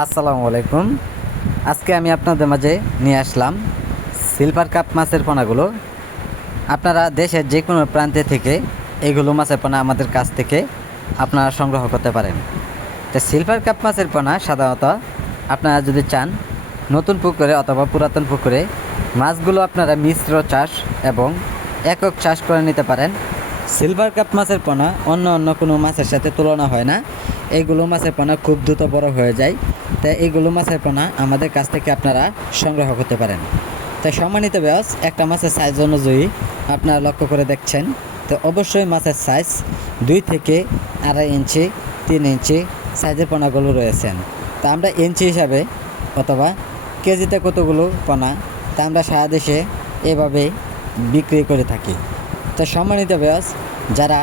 আসসালামু আলাইকুম। আজকে আমি আপনাদের মাঝে নিয়ে আসলাম সিলভার কাপ মাছের পোনাগুলো। আপনারা দেশের যে কোনো প্রান্তে থেকে এইগুলো মাছের পোনা আমাদের কাছ থেকে আপনারা সংগ্রহ করতে পারেন। তো সিলভার কাপ মাছের পোনা সাধারণত আপনারা যদি চান নতুন পুকুরে অথবা পুরাতন পুকুরে মাছগুলো আপনারা মিশ্র চাষ এবং একক চাষ করে নিতে পারেন। সিলভার কাপ মাছের পোনা অন্য অন্য কোনো মাছের সাথে তুলনা হয় না। এইগুলো মাছের পোনা খুব দ্রুত বড় হয়ে যায়। তাই এইগুলো মাছের পোনা আমাদের কাছ থেকে আপনারা সংগ্রহ করতে পারেন। তাই সম্মানিত ব্যাস একটা মাছের সাইজ অনুযায়ী আপনারা লক্ষ্য করে দেখছেন, তো অবশ্যই মাছের সাইজ দুই থেকে আড়াই ইঞ্চি, তিন ইঞ্চি সাইজের পোনাগুলো রয়েছেন তা আমরা ইঞ্চি হিসাবে অথবা কেজিতে কতগুলো পোনা, তা আমরা সারা দেশে এভাবে বিক্রি করে থাকি। তো সম্মানিত ব্যাস যারা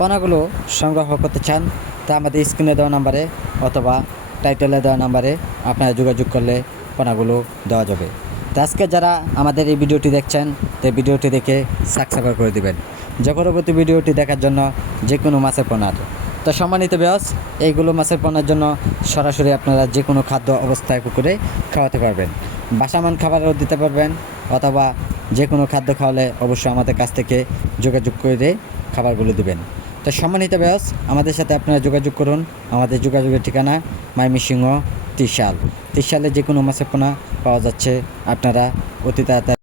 পোনাগুলো সংগ্রহ করতে চান, তা আমাদের স্ক্রিনে দেওয়া নাম্বারে অথবা টাইটেলে দেওয়া নাম্বারে আপনারা যোগাযোগ করলে পোনাগুলো দেওয়া যাবে। তো আজকে যারা আমাদের এই ভিডিওটি দেখছেন তো ভিডিওটি দেখে সাবস্ক্রাইব করে দেবেন। যে ভিডিওটি দেখার জন্য যে কোনো মাছের পোনার। তো সম্মানিত ব্যাস এইগুলো মাছের পোনার জন্য সরাসরি আপনারা যে কোনো খাদ্য অবস্থায় পুকুরে খাওয়াতে পারবেন। বাসামান খাবারও দিতে পারবেন, অথবা যে কোনো খাদ্য খাওয়ালে অবশ্যই আমাদের কাছ থেকে যোগাযোগ করে খাবারগুলো দেবেন। তো সম্মানিত ব্যাস আমাদের সাথে আপনারা যোগাযোগ করুন। আমাদের যোগাযোগের ঠিকানা মাইমিসিংহ, ত্রিশাল। ত্রিশালে যে কোনো মাছের পোনা পাওয়া যাচ্ছে। আপনারা অতি তাড়াতাড়ি